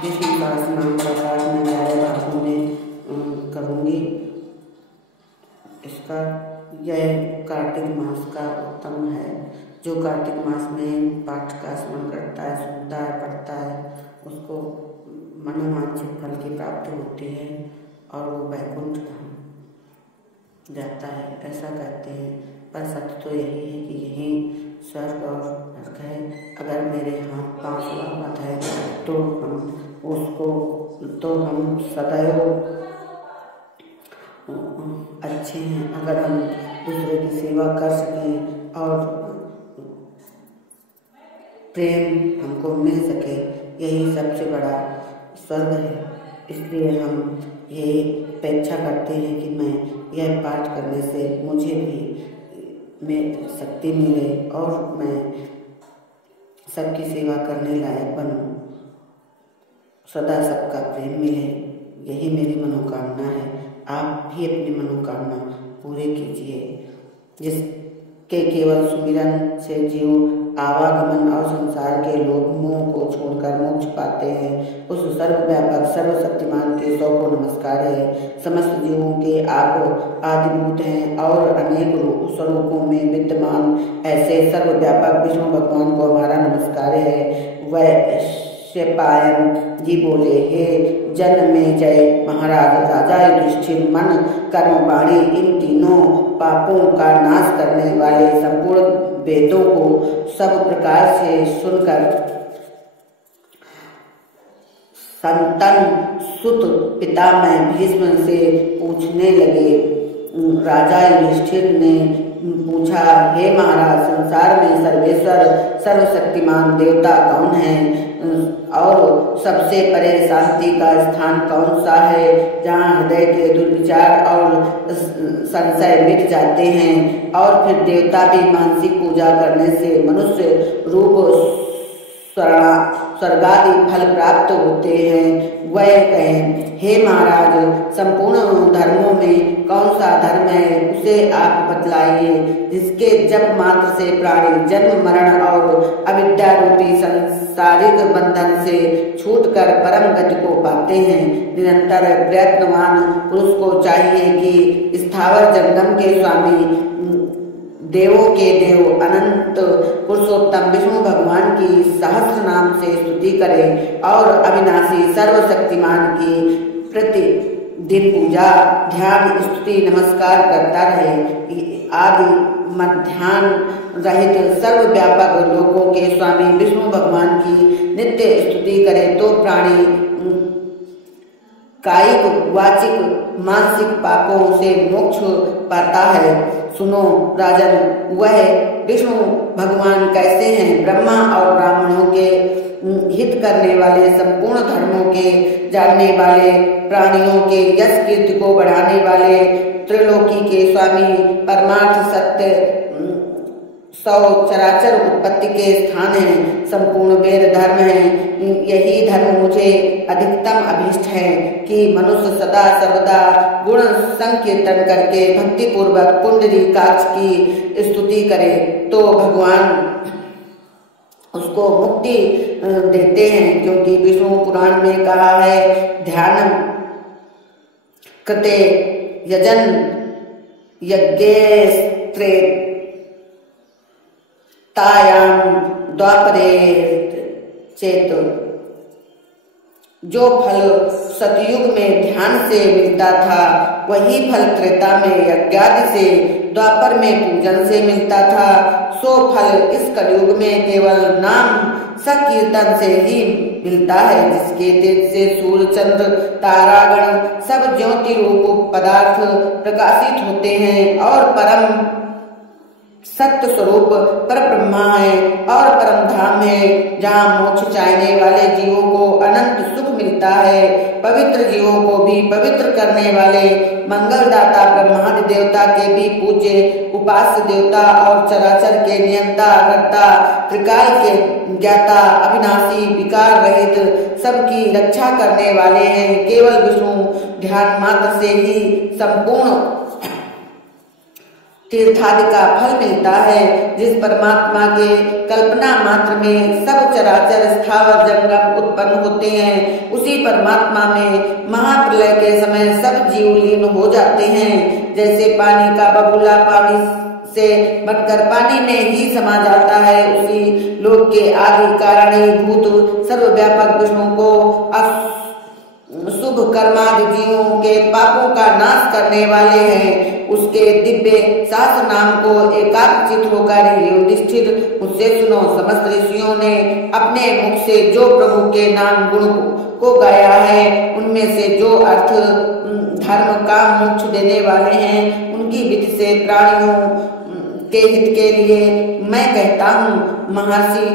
विष्णु सहस्रनाम का पाठ मैं न्याय भागों में करूँगी। इसका यह कार्तिक मास का उत्तम है। जो कार्तिक मास में पाठ का स्मरण करता है, सुनता है, पढ़ता है, उसको मनोवांछित फल की प्राप्ति होती है और वो वैकुंठ धाम जाता है, ऐसा कहते हैं। पर सत्य तो यही है कि यही स्वर्ग और नरक है। अगर मेरे हाथ पांव सलामत है तो हम सदैव अच्छे हैं। अगर हम दूसरे की सेवा कर सकें और प्रेम हमको मिल सके, यही सबसे बड़ा स्वर्ग है। इसलिए हम ये अपेक्षा करते हैं कि मैं यह पाठ करने से मुझे भी में शक्ति मिले और मैं सबकी सेवा करने लायक बनूं, सदा सबका प्रेम मिले। यही मेरी मनोकामना है। आप भी अपनी मनोकामना पूरे कीजिए। जिसके केवल सुमिरन से जीव आवागमन और संसार के लोभ मोह को छोड़कर मोक्ष पाते हैं, उस सर्वव्यापक सर्वशक्तिमान के 100 को नमस्कार है। समस्त जीवों के आप आदिभूत हैं और अनेक स्वरूपों में विद्यमान ऐसे सर्वव्यापक विष्णु भगवान को हमारा नमस्कार है। वह पायन जी बोले, हे जन्म में जय महाराज राजा युधिष्ठिर, मन कर्म वाणी इन तीनों पापों का नाश करने वाले संपूर्ण वेदों को सब प्रकार से सुनकर संतन सुत पितामह भीष्म से पूछने लगे। राजा युधिष्ठिर ने पूछा, हे महाराज, संसार में सर्वेश्वर सर्वशक्तिमान देवता कौन है और सबसे परे शांति का स्थान कौन सा है, जहाँ हृदय के दुर्विचार और संशय मिट जाते हैं और फिर देवता भी मानसिक पूजा करने से मनुष्य रूप स्वर्गादि फल प्राप्त होते हैं। वह कहें, हे महाराज, संपूर्ण धर्मों में कौन सा धर्म है, उसे आप बतलाइए, जिसके जप मात्र से प्राणी जन्म मरण और अविद्या रूपी सांसारिक बंधन से छूटकर परम गति को पाते हैं। निरंतर प्रयत्नवान पुरुष को चाहिए कि स्थावर जंगम के स्वामी, देवों के देव अनंत पुरुषोत्तम विष्णु भगवान की सहस्त्र नाम से स्तुति करे और अविनाशी सर्वशक्तिमान की प्रति दिन पूजा ध्यान स्तुति नमस्कार करता रहे। आदि मध्यान्ह रहित सर्वव्यापक लोकों के स्वामी विष्णु भगवान की नित्य स्तुति करे तो प्राणी कायिक वाचिक मानसिक पापों से मोक्ष पाता है। सुनो राजन, वह विष्णु भगवान कैसे हैं? ब्रह्मा और ब्राह्मणों के हित करने वाले, संपूर्ण धर्मों के जानने वाले, प्राणियों के यश कीर्ति को बढ़ाने वाले, त्रिलोकी के स्वामी, परमार्थ सत्य सौ चराचर उत्पत्ति के स्थान है, संपूर्ण वेद धर्म है। यही धर्म मुझे अधिकतम अभीष्ट है कि मनुष्य सदा सर्वदा गुण संकीर्तन करके भक्ति पूर्वक पुंडरीकाक्ष की स्तुति करे तो भगवान उसको मुक्ति देते हैं। क्योंकि विष्णु पुराण में कहा है, ध्यान कृते यजन यज्ञेस्त्रे तायाम द्वापरे चेत। जो फल सतयुग में ध्यान से मिलता था, वही फल त्रेता में यज्ञादि से, द्वापर में पूजन से मिलता था। सो फल इस कलयुग में केवल नाम संकीर्तन से ही मिलता है, जिसके तेज से सूर्य चंद्र तारागण सब ज्योति रूप पदार्थ प्रकाशित होते हैं और परम सत्य स्वरूप पर ब्रह्मा है और परम धाम है, जहाँ मोक्ष चाहने वाले जीवों को अनंत सुख मिलता है। पवित्र जीवों को भी पवित्र करने वाले मंगलदाता ब्रह्मादि देवता के भी पूज्य उपास्य देवता और चराचर के नियंता करता, त्रिकाल के ज्ञाता, अविनाशी, विकार रहित सबकी रक्षा करने वाले हैं। केवल विष्णु ध्यान मात्र से ही संपूर्ण तीर्थादि का फल मिलता है। जिस परमात्मा के कल्पना मात्र में सब चराचर स्थावर जंगम उत्पन्न होते हैं, उसी परमात्मा में महाप्रलय के समय सब जीव लीन हो जाते हैं। जैसे पानी का बबूला पानी से बनकर पानी में ही समा जाता है, उसी लोक के आदि कारणीभूत सर्वव्यापक विष्णु को शुभ कर्मादि जीवों के पापों का नाश करने वाले हैं। उसके दिव्य शास्त्र नाम को एकाग्रचित होकर युधिष्ठिर मुझसे सुनो। समस्त ऋषियों ने अपने मुख से जो प्रभु के नाम गुण को गाया है, उनमें से जो अर्थ धर्म का मोक्ष देने वाले हैं, उनकी विधि से प्राणियों के हित के लिए मैं कहता हूँ। महर्षि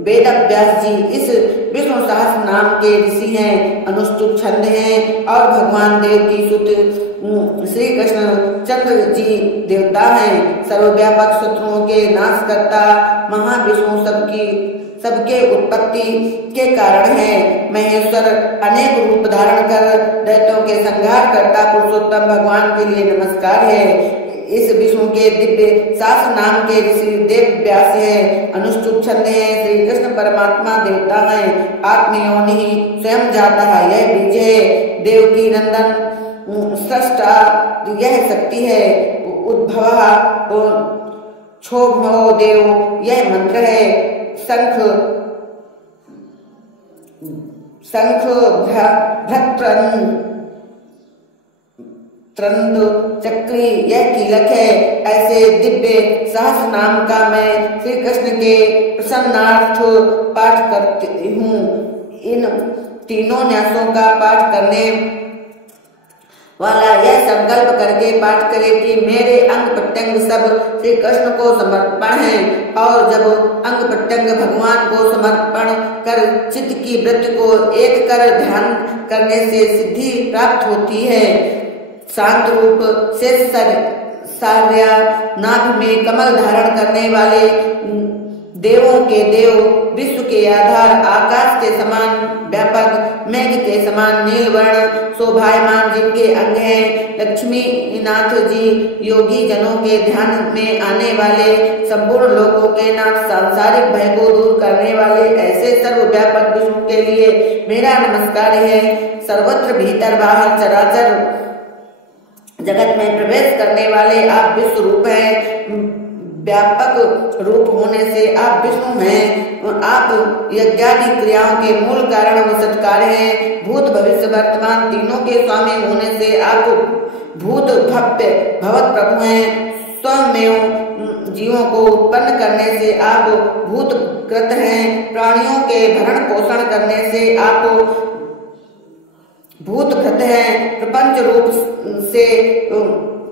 वेदव्यास जी इस विष्णु सहस्र नाम के ऋषि हैं, अनुष्टुप छंद हैं और भगवान देव की सुत श्री कृष्ण चंद्र जी देवता हैं। सर्वव्यापक शत्रुओं के नाश करता महाविष्णु सबके उत्पत्ति के कारण है। महेश्वर अनेक रूप धारण कर दैत्यों के संहार करता पुरुषोत्तम भगवान के लिए नमस्कार है। इस विष्णु के दिव्य शास्त्र नाम के ऋषि देव व्यास है, अनुष्टुप छंद है, श्री कृष्ण परमात्मा देवता है, आत्मयोनि ही स्वयं जाता है, यह बीज है, देव की नंदन सृष्टा यह शक्ति है, उद्भव क्षोभो देव यह मंत्र है, शंख भ्रत्रन त्रंद चक्री यह कीलक है। ऐसे दिव्य सहस्र नाम का मैं श्री कृष्ण के प्रसन्नार्थ पाठ करती हूँ। इन तीनों न्यासों का पाठ करने वाला यह संकल्प करके पाठ करे कि मेरे अंग प्रत्यंग सब श्री कृष्ण को समर्पण है, और जब अंग प्रत्यंग भगवान को समर्पण कर चित्त की वृत्ति को एक कर ध्यान करने से सिद्धि प्राप्त होती है। शांत रूप से सार्या नाभ में कमल धारण करने वाले देवों के देव, विश्व के आधार, आकाश के समान व्यापक, मेघ के समान नीलवर्ण शोभायमान जिनके अंग हैं, लक्ष्मी नाथ जी योगी जनों के ध्यान में आने वाले, संपूर्ण लोकों के नाथ, सांसारिक भय को दूर करने वाले, ऐसे सर्वव्यापक विष्णु के लिए मेरा नमस्कार है। सर्वत्र भीतर बाहर चराचर जगत में प्रवेश करने वाले आप विश्व रूप हैं। व्यापक रूप होने से आप विष्णु हैं। आप यज्ञादि क्रियाओं के मूल कारण व सत्कार हैं। भूत भविष्य वर्तमान तीनों के स्वामी होने से आप भूत भव्य भवत प्रभु हैं। स्वयं जीवों को उत्पन्न करने से आप भूत कृत हैं। प्राणियों के भरण पोषण करने से आप भूत भृत हैं। प्रपंच रूप से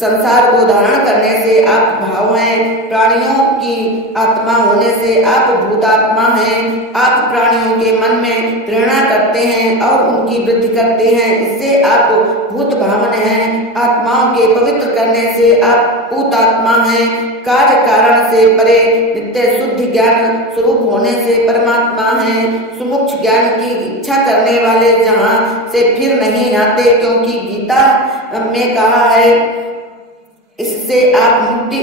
संसार को धारण करने से आप भाव हैं। प्राणियों की आत्मा होने से आप भूतात्मा हैं। आप प्राणियों के मन में प्रेरणा करते हैं और उनकी वृद्धि करते हैं, इससे आप भूत भावन हैं। आत्माओं के पवित्र करने से आप भूतात्मा हैं। कार्य कारण से परे नित्य शुद्ध ज्ञान स्वरूप होने से परमात्मा हैं। सुमुक्ष ज्ञान की इच्छा करने वाले जहाँ से फिर नहीं आते, क्योंकि गीता में कहा है इससे आप मुक्ति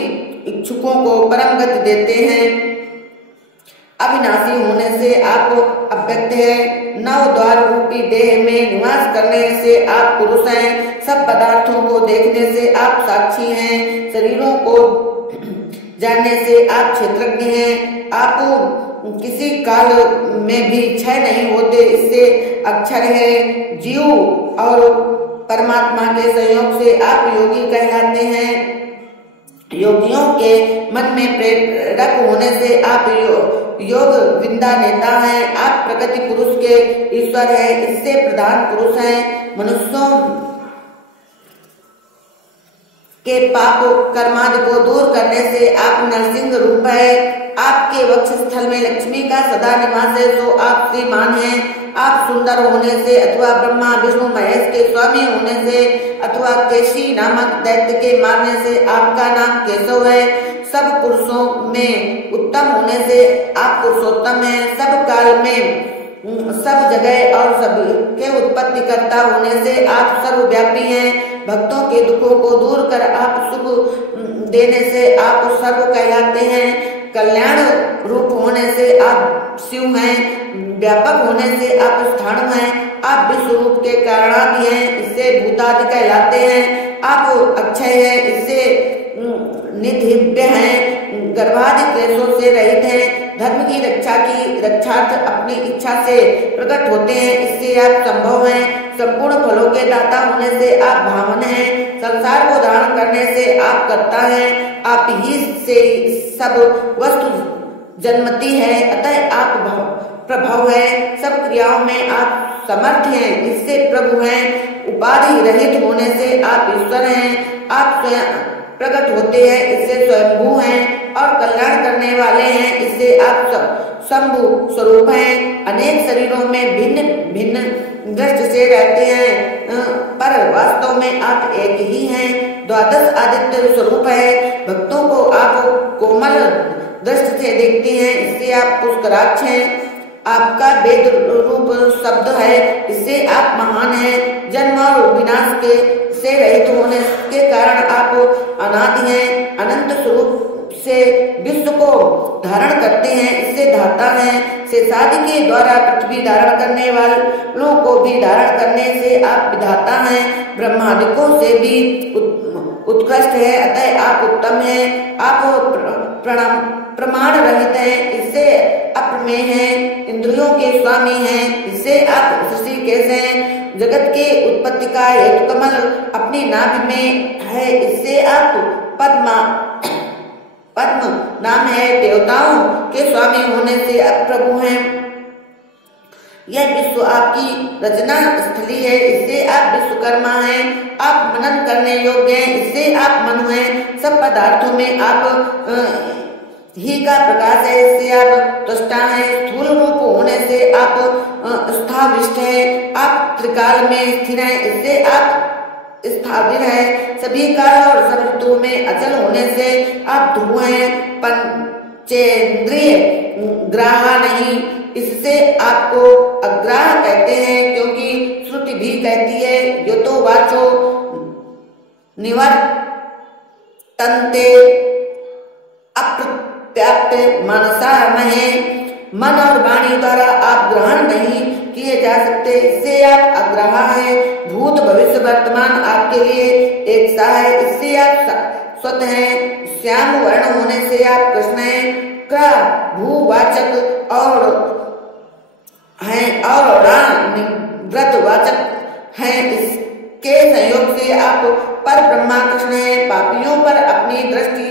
इच्छुकों को परम गति देते हैं। अविनाशी होने से आप अव्यक्त है। नव द्वार रूपी देह में निवास करने से आप पुरुष हैं। सब पदार्थों को देखने से आप साक्षी हैं। शरीरों को जानने से आप क्षेत्रज्ञ हैं। आप किसी काल में भी क्षय नहीं होते, इससे अक्षर है। जीव और परमात्मा के संयोग से आप योगी कहलाते हैं। योगियों के मन में प्रेरक होने से आप योग विद्या नेता हैं। आप प्रकृति पुरुष के ईश्वर हैं, इससे प्रधान पुरुष हैं। मनुष्यों के पाप कर्मादि को दूर करने से आप नरसिंह रूप है। आपके वक्ष स्थल में लक्ष्मी का सदा निवास है, तो आप श्रीमान हैं। आप सुंदर होने से अथवा ब्रह्मा विष्णु महेश के स्वामी होने से अथवा केशी नामक दैत्य के मारने से आपका नाम केशव है। सब पुरुषों में उत्तम होने से आप पुरुषोत्तम हैं। सब काल में सब जगह और सबके उत्पत्ति करता होने से आप सर्वव्यापी हैं। भक्तों के दुखों को दूर कर आप सुख देने से आप सर्व कहलाते हैं। कल्याण रूप होने से आप शिव हैं। व्यापक होने से आप स्थाणु हैं। आप विश्व रूप के कारणादि हैं, इससे भूतादि कहलाते हैं। आप अक्षय हैं, इससे निधिव्य हैं। गर्भादि क्लेशों से रहित हैं। धर्म की रक्षार्थ अपनी इच्छा से प्रकट होते हैं, इससे आप संभव हैं। संपूर्ण फलों के दाता होने से आप भावन हैं। संसार को धारण करने से आप कर्ता हैं। आप ही से सब वस्तु जन्मती है, अतः आप प्रभव है। सब क्रियाओं में आप समर्थ हैं, इससे प्रभु हैं। उपाधि रहित होने से आप ईश्वर हैं। आप स्वयं प्रकट होते हैं, इससे स्वयंभू हैं। और कल्याण करने वाले हैं, इससे आप शंभु स्वरूप हैं। अनेक शरीरों में भिन्न भिन्न दृष्टि से रहते हैं, पर वास्तव में आप एक ही हैं। द्वादश आदित्य स्वरूप है। भक्तों को आप कोमल दृष्टि से देखते हैं, इससे आप पुष्कराक्ष हैं। आपका वेद रूप शब्द है, इससे आप महान हैं। जन्म और विनाश के से रहित होने के कारण आप अनादि हैं। अनंत स्वरूप से विश्व को धारण करते हैं, इससे धाता हैं। शेषादि के द्वारा पृथ्वी धारण करने वालों को भी धारण करने से आप विधाता हैं। ब्रह्मादिकों से भी उत्कृष्ट है, अतः आप उत्तम हैं। आप प्रमाण रहित हैं, इससे अप्रमेय हैं। इंद्रियों के स्वामी हैं, इससे आप ऋषिकेश हैं। जगत के उत्पत्ति का हेतु कमल अपनी नाभि में है, इससे आप पद्म नाम है। देवताओं के स्वामी होने से आप प्रभु हैं। यह विश्व आपकी रचना स्थली है, इससे आप विश्वकर्मा हैं। आप मनन करने योग्य हैं, इससे आप मनु हैं। सब पदार्थों में आप ही का प्रकाश है, इससे आप त्वष्टा हैं। स्थूल रूप होने से आप स्थाविष्ट हैं। आप त्रिकाल में स्थिर हैं, इससे आप स्थाविर है। सभी काल और सब ऋतुओं में अचल होने से आप ध्रुव हैं। पंचेंद्रिय ग्राह नहीं, इससे आपको अग्राह कहते हैं, क्योंकि श्रुति भी कहती है यतो वाचो निवर्तन्ते अप्रत्याप्त मनसा महे। मन और वाणी द्वारा आप ग्रहण नहीं किए जा सकते, इससे आप अग्राह हैं। भूत भविष्य वर्तमान आपके लिए एक सा है, इससे आप स्वतः हैं। श्याम वर्ण होने से आप कृष्ण हैं। क्र भूवाचक और हैं और व्रतवाचक हैं, इसके संयोग से आप पर ब्रह्मा कृष्ण हैं। पापियों पर अपनी दृष्टि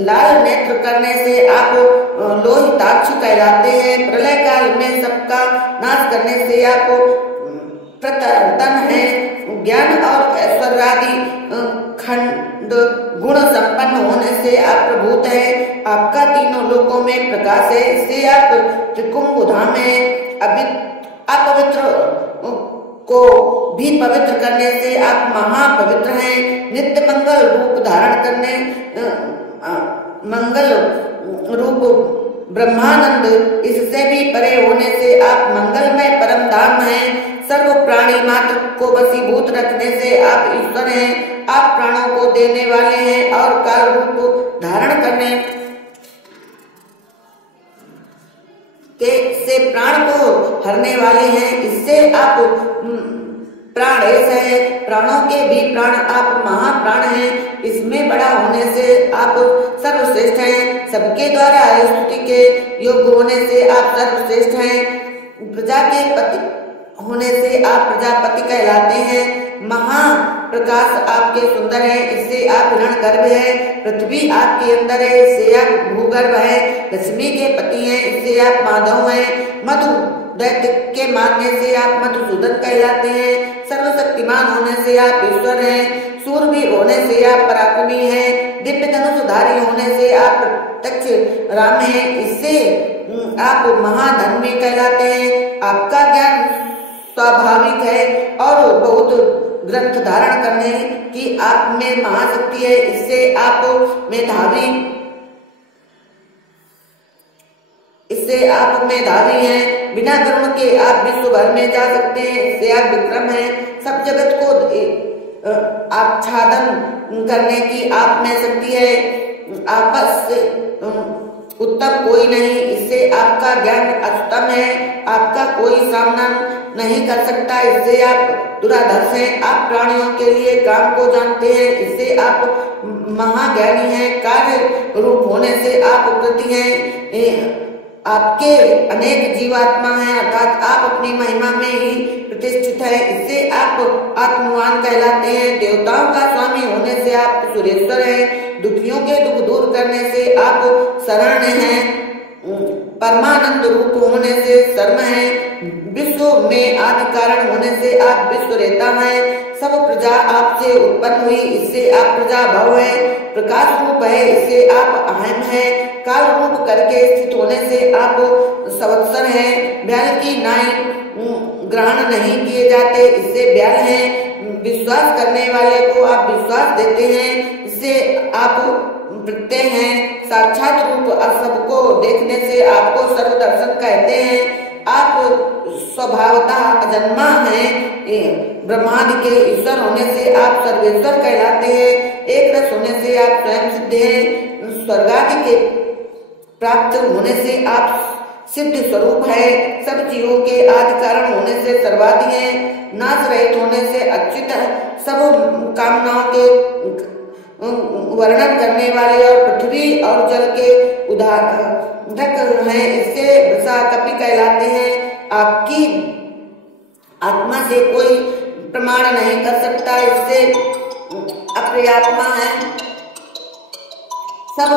लाल नेत्र करने से आप लोहिताक्ष कहलाते हैं। प्रलय काल में सबका नाश करने से आप प्रतर्दन हैं। ज्ञान और ऐश्वर्यादि खंड गुण संपन्न होने से आप प्रभूत हैं। आपका तीनों लोकों में प्रकाश है, इससे आप त्रिकुंभ धाम हैं। अपवित्र को भी पवित्र करने से आप महापवित्र हैं। नित्य मंगल रूप धारण करने मंगल रूप ब्रह्मानंद, इससे भी परे होने से आप मंगलमय परम धाम हैं। सर्व प्राणी मात्र को वशीभूत रखने से आप ईश्वर हैं। आप प्राणों को देने वाले हैं और काल रूप धारण करने से प्राण को हरने वाले हैं, इससे आप प्राणेश है। प्राणों के भी प्राण आप महाप्राण हैं। इसमें बड़ा होने से आप सर्वश्रेष्ठ हैं। सबके द्वारा स्तुति के योग्य होने से आप सर्वश्रेष्ठ हैं। प्रजा के पति होने से आप प्रजापति कहलाते हैं। महाप्रकाश आपके सुंदर है, इससे आप हिरण्यगर्भ है। पृथ्वी आपके अंदर है, इससे आप भूगर्भ है। लक्ष्मी के पति हैं, इससे आप माधव हैं। मधु दैत्य के मारने से आप मधुसूदन कहलाते हैं। सर्वशक्तिमान होने से आप ईश्वर हैं। सूरवीर होने से आप पराक्रमी हैं। दिव्य धनुषधारी होने से आप प्रत्यक्ष राम हैं, इससे आप महाधन्वी कहलाते हैं। आपका ज्ञान स्वाभाविक है और बहुत ग्रंथ धारण करने की आप में महाशक्ति है, इससे आप मेधावी हैं। बिना गरुण के आप विश्व भर में जा सकते हैं, इससे आप विक्रम हैं। सब जगत को आच्छादन करने की आप में शक्ति है। आपस से उत्तम कोई नहीं, इससे आपका ज्ञान उत्तम है, आपका कोई सामना नहीं कर सकता, इससे आप दुराधर्ष हैं। आप प्राणियों के लिए काम को जानते हैं, इससे आप महाज्ञानी हैं। कार्य रूप होने से आप प्रति हैं। आपके अनेक जीवात्मा हैं, अर्थात आप अपनी महिमा में ही प्रतिष्ठित है, इससे आप आत्मवान कहलाते हैं। देवताओं का स्वामी होने से आप सुरेश्वर हैं। दुखियों के दुख दूर करने से आप शरण हैं। परमानंद रूप होने से शर्म है। विश्व में आदि कारण होने से आप विश्वरेता हैं। सब प्रजा आपसे उत्पन्न हुई, इससे आप प्रजा भव है। प्रकाश रूप है, इससे आप अहम है। काल रूप करके स्थित होने से आप संवत्सर हैं। ब्याल की नाई ग्रहण नहीं किए जाते, इससे ब्याल हैं। विश्वास करने वाले को आप विश्वास देते हैं, इससे आप प्रत्यय हैं। साक्षात रूप सबको देखने से आपको सर्वदर्शन कहते हैं। आप स्वभावतः अजन्मा हैं। ब्रह्मादि के ईश्वर होने से आप सर्वेश्वर कहलाते हैं। एक रस होने से आप स्वयं सिद्ध हैं। स्वर्गादि के प्राप्त होने से आप सिद्ध स्वरूप है। सब जीवों के आदि कारण होने से सर्वादि है। नाश रहित होने से अच्युत सब कामनाओं के वर्णन करने वाले और पृथ्वी और जल के उदाहरक हैं, इससे वृषा कपि कहलाते हैं। आपकी आत्मा से कोई प्रमाण नहीं कर सकता, इससे अप्रियात्मा है। सब